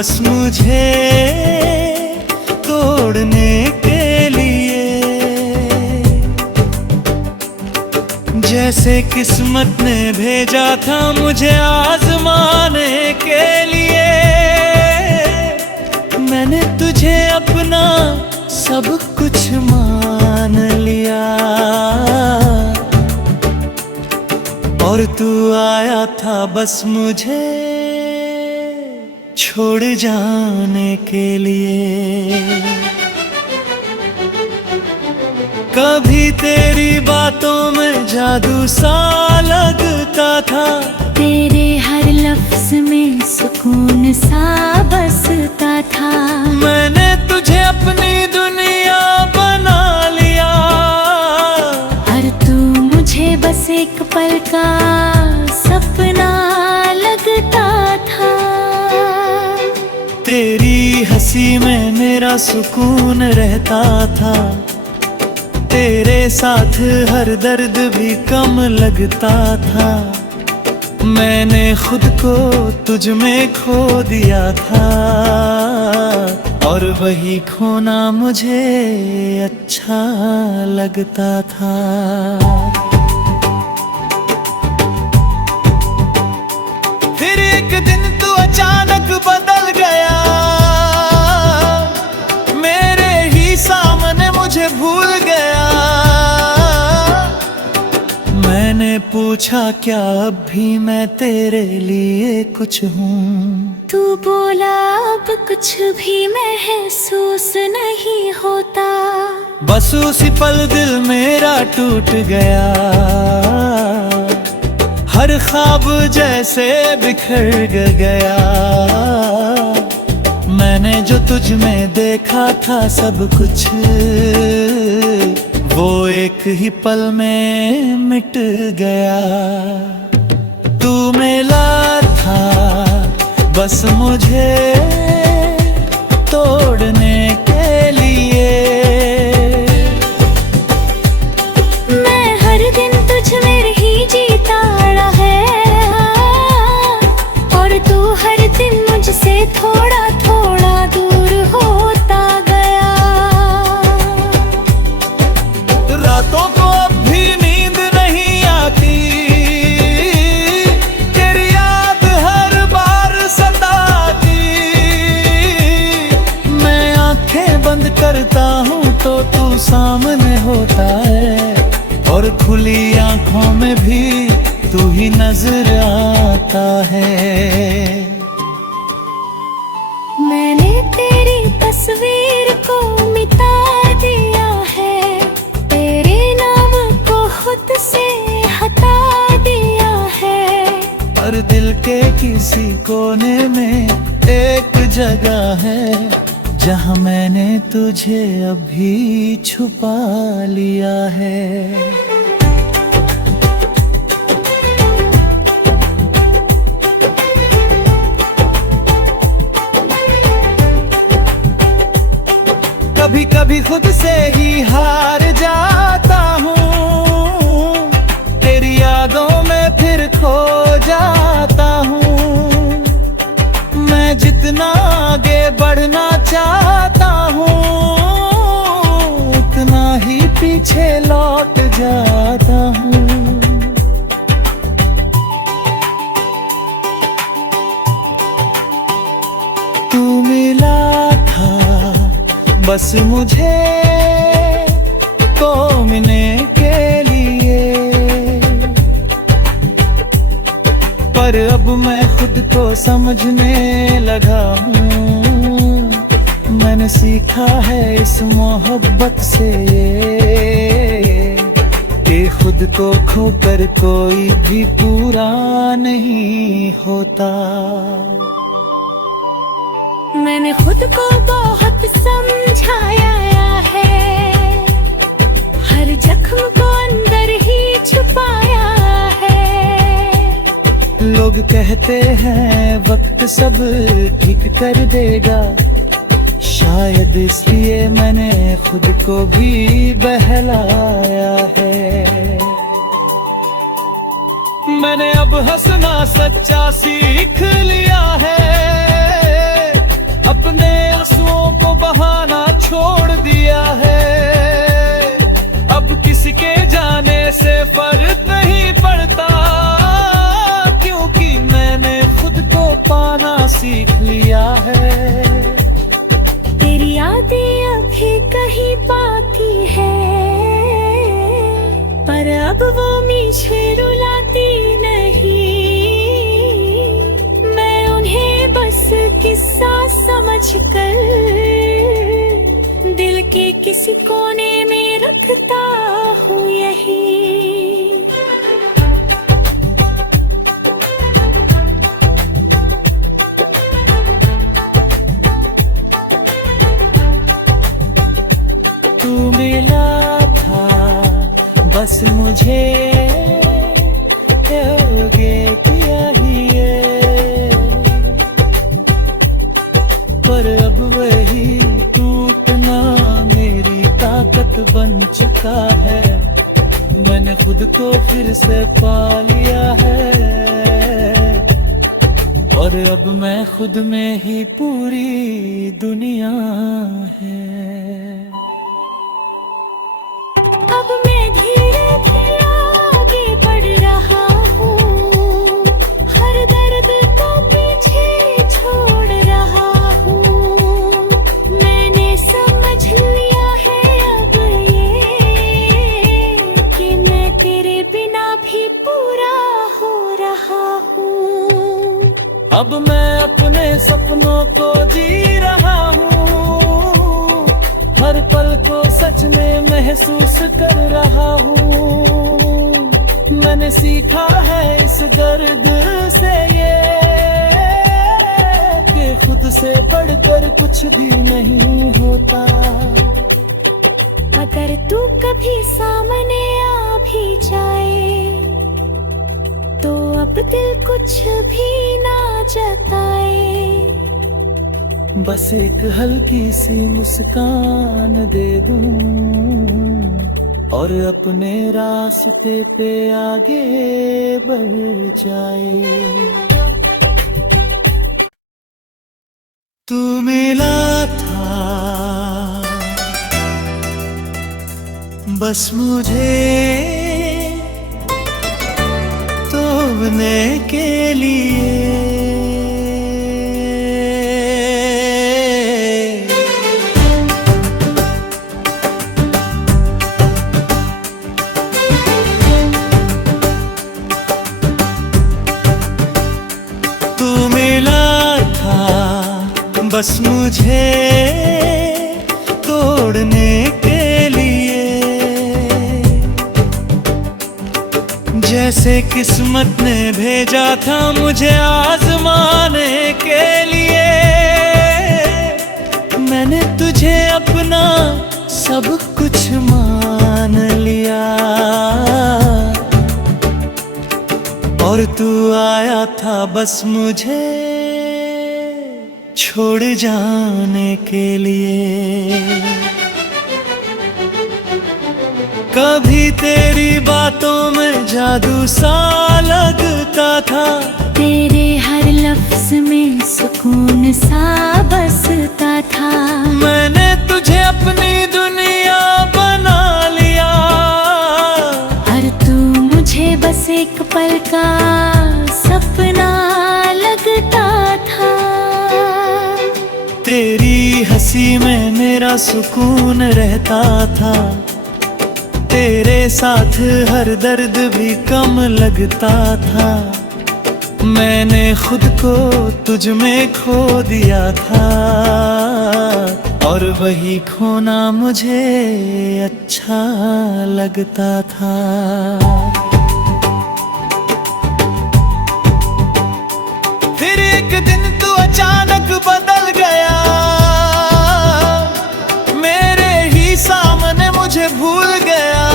बस मुझे तोड़ने के लिए। जैसे किस्मत ने भेजा था मुझे आजमाने के लिए, मैंने तुझे अपना सब कुछ मान लिया। और तू आया था बस मुझे छोड़ जाने के लिए। कभी तेरी बातों में जादू सा लगता था, तेरे हर लफ्ज में सुकून सा बसता था। मैंने तुझे अपनी दुनिया बना लिया। और तू मुझे बस एक पल का सपना लगता था। तेरी हंसी में मेरा सुकून रहता था, तेरे साथ हर दर्द भी कम लगता था। मैंने खुद को तुझ में खो दिया था, और वही खोना मुझे अच्छा लगता था। फिर एक दिन तू अचानक बदल गया, मेरे ही सामने मुझे भूल गया। मैंने पूछा क्या अब भी मैं तेरे लिए कुछ हूँ? तू बोला अब कुछ भी महसूस नहीं होता। बस उसी पल दिल मेरा टूट गया, हर ख्वाब जैसे बिखर गया। मैंने जो तुझ में देखा था सब कुछ, वो एक ही पल में मिट गया। तू मिला था बस मुझे तोड़ने के लिए। मैं हर दिन तुझ में ही जीता है, और तू हर दिन मुझसे थोड़ा थोड़ा दूर होता गया। रातों को अब भी नींद नहीं आती, तेरी याद हर बार सताती। मैं आंखें बंद करता हूँ तो तू सामने होता है, और खुली आंखों में भी तू ही नजर आता है। मैंने तेरी तस्वीर को मिटा दिया है, तेरे नाम को खुद से हटा दिया है। और दिल के किसी कोने में एक जगह है, जहाँ मैंने तुझे अभी छुपा लिया है। कभी कभी खुद से ही हार जाता हूँ, तेरी यादों में फिर खो जाता हूँ। मैं जितना आगे बढ़ना चाहता हूँ, उतना ही पीछे लौट जाता हूँ। तू मिला बस मुझे तोड़ने के लिए, पर अब मैं खुद को समझने लगा हूँ। मैंने सीखा है इस मोहब्बत से कि खुद को खोकर कोई भी पूरा नहीं होता। मैंने खुद को बहुत समझाया है, हर जख्म को अंदर ही छुपाया है। लोग कहते हैं वक्त सब ठीक कर देगा, शायद इसलिए मैंने खुद को भी बहलाया है। मैंने अब हंसना सच्चा सीख लिया है, अपने आंसुओं को बहाना छोड़ दिया है। अब किसके जाने से फर्क नहीं पड़ता, क्योंकि मैंने खुद को पाना सीख लिया है। तेरी यादें अभी कहीं बाकी है, पर अब वो मुझे रुलाती नहीं। मैं उन्हें बस किस्सा समझकर दिल के किसी कोने में रखता हूँ यही। तू मिला था बस मुझे, होगे किया ही है, पर अब वही टूटना मेरी ताकत बन चुका है। मैंने खुद को फिर से पा लिया है, और अब मैं खुद में ही पूरी दुनिया है। अब मैं धीरे धीरे आगे बढ़ रहा हूँ, हर दर्द को पीछे छोड़ रहा हूँ। मैंने समझ लिया है अब ये, कि मैं तेरे बिना भी पूरा हो रहा हूँ। अब मैं अपने सपनों को जी रहा हूँ, हर पल को सच में महसूस कर रहा हूँ। मैंने सीखा है इस दर्द से ये, कि खुद से बढ़कर कुछ भी नहीं होता। अगर तू कभी सामने आ भी जाए, तो अब दिल कुछ भी ना जताए। बस एक हल्की सी मुस्कान दे दूं, और अपने रास्ते पे आगे बढ़ जाए। तू मिला था बस मुझे तोड़ने के लिए। बस मुझे तोड़ने के लिए, जैसे किस्मत ने भेजा था मुझे आजमाने के लिए। मैंने तुझे अपना सब कुछ मान लिया, और तू आया था बस मुझे छोड़ जाने के लिए। कभी तेरी बातों में जादू सा लगता था, तेरे हर लफ्ज में सुकून सा बसता था। मैंने तुझे अपनी दुनिया बना लिया, हर तू मुझे बस एक पल का सपना लगता था। तेरी हंसी में मेरा सुकून रहता था, तेरे साथ हर दर्द भी कम लगता था। मैंने खुद को तुझ में खो दिया था, और वही खोना मुझे अच्छा लगता था। फिर एक दिन तू अचानक बदल गया, मेरे ही सामने मुझे भूल गया।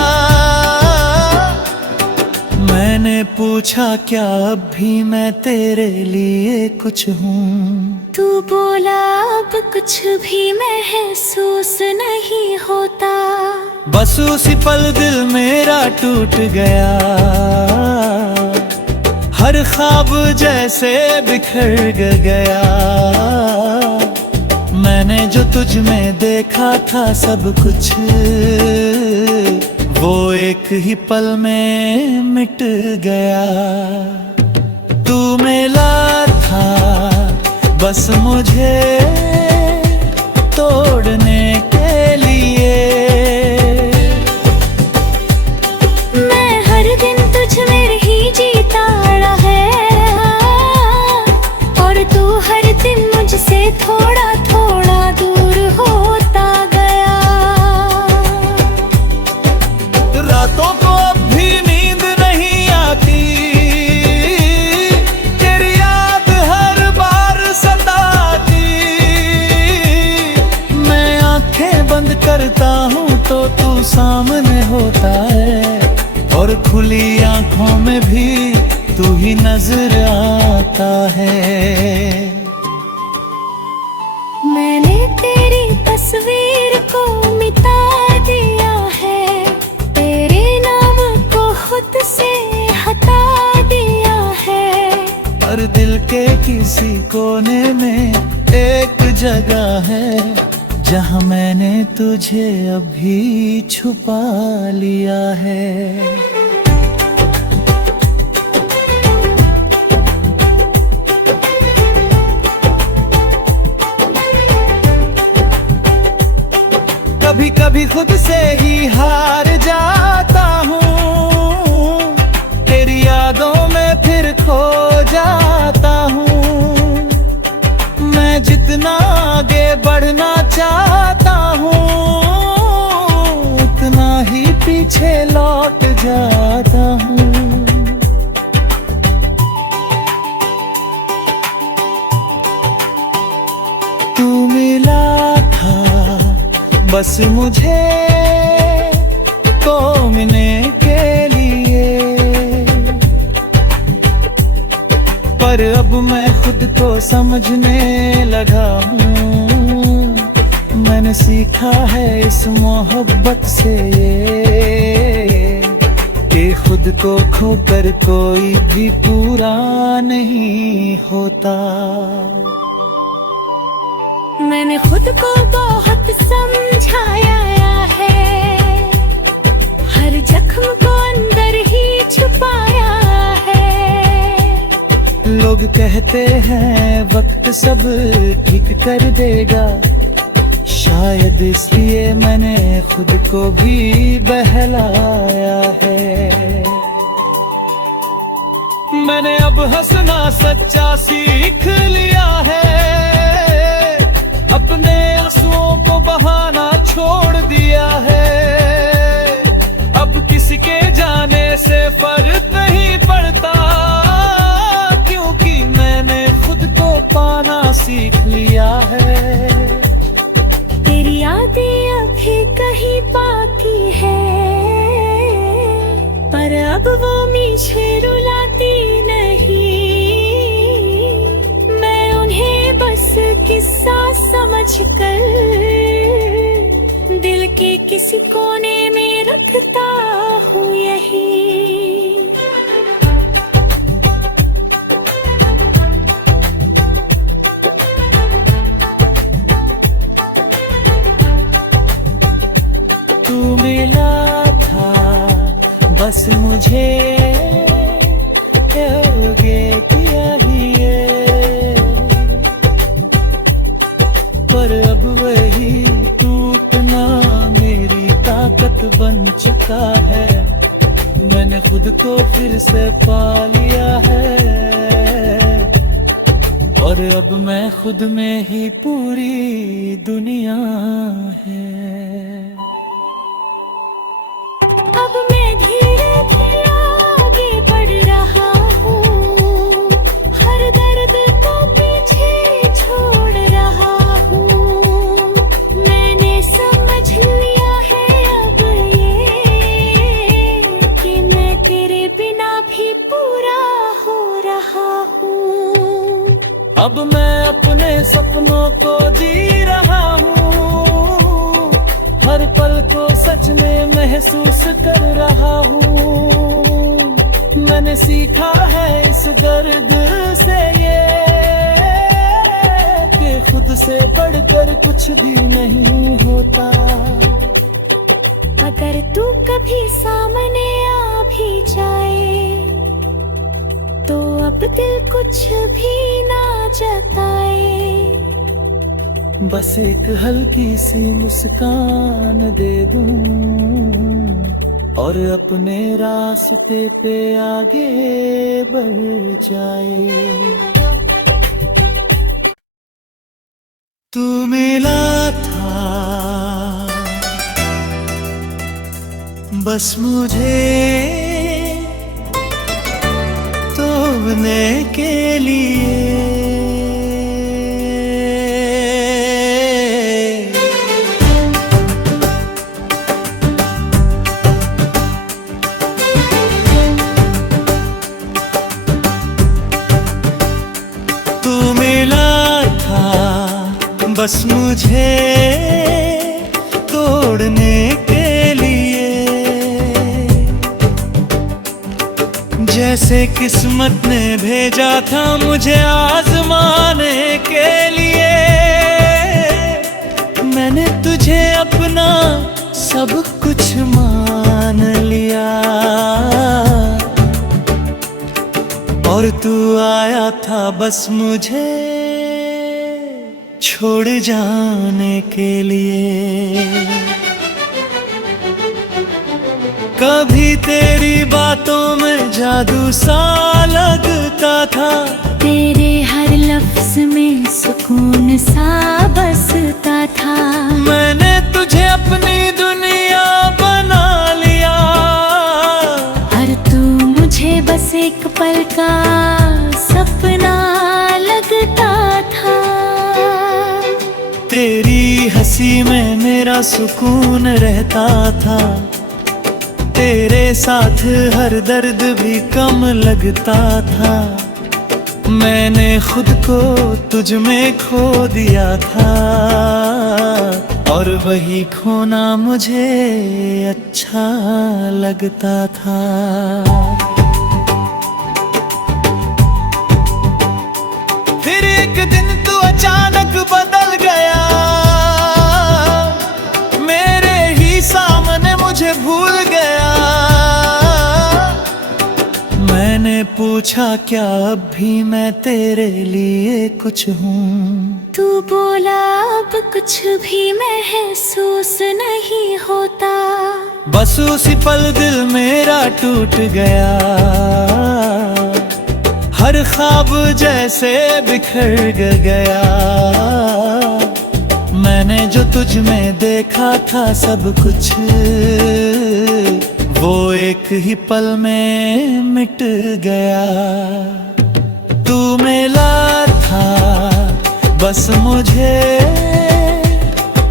मैंने पूछा क्या अब भी मैं तेरे लिए कुछ हूँ? तू बोला अब कुछ भी महसूस नहीं होता। बस उसी पल दिल मेरा टूट गया, हर ख्वाब जैसे बिखर गया। जो तुझ में देखा था सब कुछ, वो एक ही पल में मिट गया। तू मिला था बस मुझे तोड़ने के लिए। मैं हर दिन तुझ में ही जीता है, और तू हर दिन मुझसे थोड़ा थोड़ा दूर होता गया। रातों को अब भी नींद नहीं आती, तेरी याद हर बार सताती। मैं आंखें बंद करता हूँ तो तू सामने होता है, और खुली आंखों में भी तू ही नजर आता है। मैंने तेरी तस्वीर को मिटा दिया है, तेरे नाम को खुद से हटा दिया है। और दिल के किसी कोने में एक जगह है, जहाँ मैंने तुझे अभी छुपा लिया है। कभी कभी खुद से ही हार जाता हूँ, तेरी यादों में फिर खो जाता हूँ। मैं जितना आगे बढ़ना चाहता हूँ, उतना ही पीछे लौट जाता हूँ। तू मिला बस मुझे तोड़ने के लिए, पर अब मैं खुद को समझने लगा हूँ। मैंने सीखा है इस मोहब्बत से कि खुद को खोकर कोई भी पूरा नहीं होता। मैंने खुद को बहुत समझाया है, हर जख्म को अंदर ही छुपाया है। लोग कहते हैं वक्त सब ठीक कर देगा, शायद इसलिए मैंने खुद को भी बहलाया है। मैंने अब हंसना सच्चा सीख लिया है, अपने आंसुओं को बहाना छोड़ दिया है। अब किसके जाने से फर्क नहीं पड़ता, क्योंकि मैंने खुद को पाना सीख लिया है। तेरी यादें अभी कहीं बाकी है, पर अब वो मुझे रुलाती नहीं। मैं उन्हें बस किस्सा समझकर दिल के किसी कोने में रखता हूँ यही। तू मिला था बस मुझे ये किया ही है, पर अब वही टूटना मेरी ताकत बन चुका है। मैंने खुद को फिर से पा लिया है, और अब मैं खुद में ही पूरी दुनिया है। अब मैं धीरे धीरे आगे बढ़ रहा हूँ, हर दर्द को पीछे छोड़ रहा हूँ। मैंने समझ लिया है अब ये कि मैं तेरे बिना भी पूरा हो रहा हूँ। अब मैं अपने सपनों को जी रहा हूँ, हर पल को सच में महसूस कर रहा हूँ। मैंने सीखा है इस दर्द से ये कि खुद से बढ़कर कुछ भी नहीं होता। अगर तू कभी सामने आ भी जाए तो अब दिल कुछ भी ना जताए। बस एक हल्की सी मुस्कान दे दूं और अपने रास्ते पे आगे बढ़ जाए। तू मिला था बस मुझे तोड़ने के लिए। तू मिला था बस मुझे तोड़ने के लिए। जैसे किस्मत ने भेजा था मुझे आजमाने के लिए। मैंने तुझे अपना सब कुछ मान लिया और तू आया था बस मुझे छोड़ जाने के लिए। कभी तेरी बातों में जादू सा लगता था, तेरे हर लफ्ज में सुकून सा बसता था। मैंने तुझे अपनी दुनिया बना लिया हर तू मुझे बस एक पल का सपना लगता था। तेरी हंसी में मेरा सुकून रहता था, तेरे साथ हर दर्द भी कम लगता था। मैंने खुद को तुझ में खो दिया था और वही खोना मुझे अच्छा लगता था। फिर एक दिन तू अचानक बदल गया, मेरे ही सामने मुझे भूल गया। मैंने पूछा क्या अब भी मैं तेरे लिए कुछ हूँ? तू बोला अब कुछ भी महसूस नहीं होता। बस उसी पल दिल मेरा टूट गया, हर ख्वाब जैसे बिखर गया। मैंने जो तुझ में देखा था सब कुछ, वो एक ही पल में मिट गया। तू मिला था बस मुझे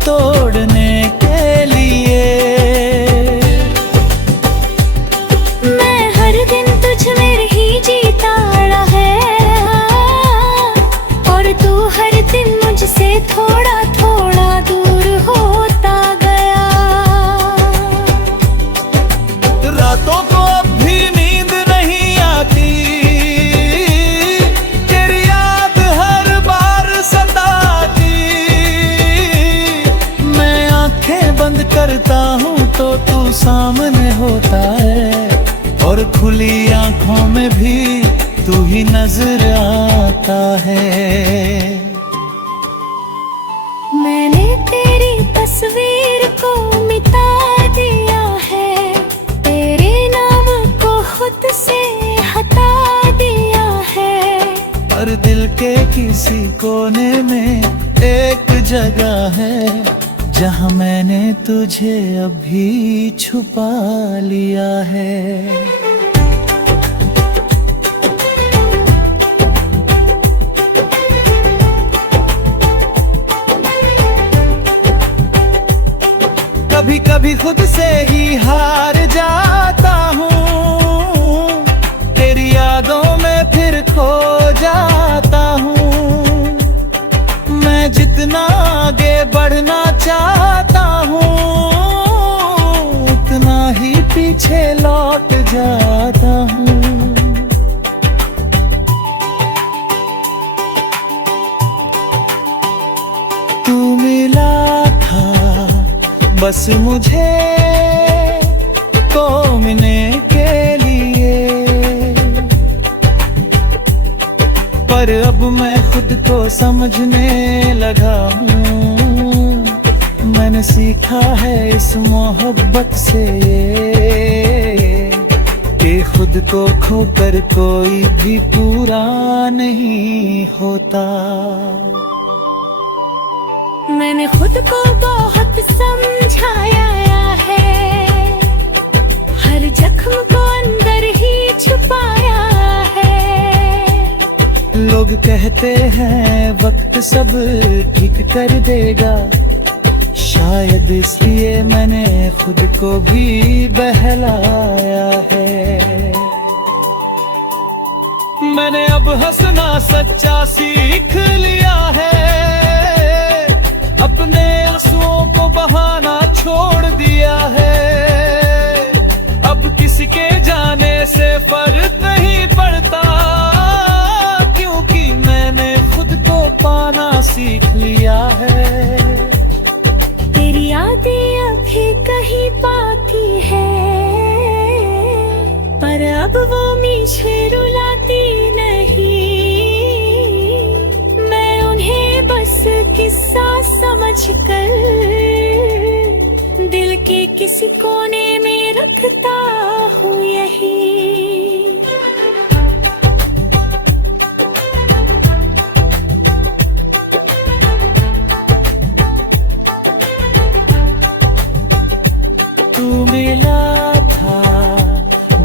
तोड़ने के लिए। मैं हर दिन तुझ में ही जीता है और तू हर दिन मुझसे थोड़ा थोड़ा दूर होता गया। रातों को अब भी नींद नहीं आती, तेरी याद हर बार सताती। मैं आंखें बंद करता हूँ तो तू सामने होता है और खुली आंखों में भी तू ही नजर आता है। मैंने तेरी तस्वीर को मिटा दिया है, तेरे नाम को खुद से हटा दिया है। और दिल के किसी कोने में एक जगह है जहाँ मैंने तुझे अभी छुपा लिया है। कभी कभी खुद से ही हार जाता हूँ, तेरी यादों में फिर खो जाता हूँ। मैं जितना आगे बढ़ना चाहता हूँ उतना ही पीछे लौट जाता हूँ। बस मुझे को मिलने के लिए। पर अब मैं खुद को समझने लगा हूँ, मैंने सीखा है इस मोहब्बत से कि खुद को खोकर कोई भी पूरा नहीं होता। मैंने खुद को बहुत समझाया है, हर जख्म को अंदर ही छुपाया है। लोग कहते हैं वक्त सब ठीक कर देगा, शायद इसलिए मैंने खुद को भी बहलाया है। मैंने अब हंसना सच्चा सीख लिया है, अपने आंसुओं को बहाना छोड़ दिया है। अब किसी के जाने से फर्क नहीं पड़ता, क्योंकि मैंने खुद को पाना सीख लिया है। तेरी यादें अभी कहीं बाकी है, पर अब वो मुझे रुलाती नहीं। मैं उन्हें बस किस्सा समझकर दिल के किसी कोने में रखता हूँ यही। तू मिला था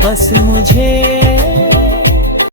बस मुझे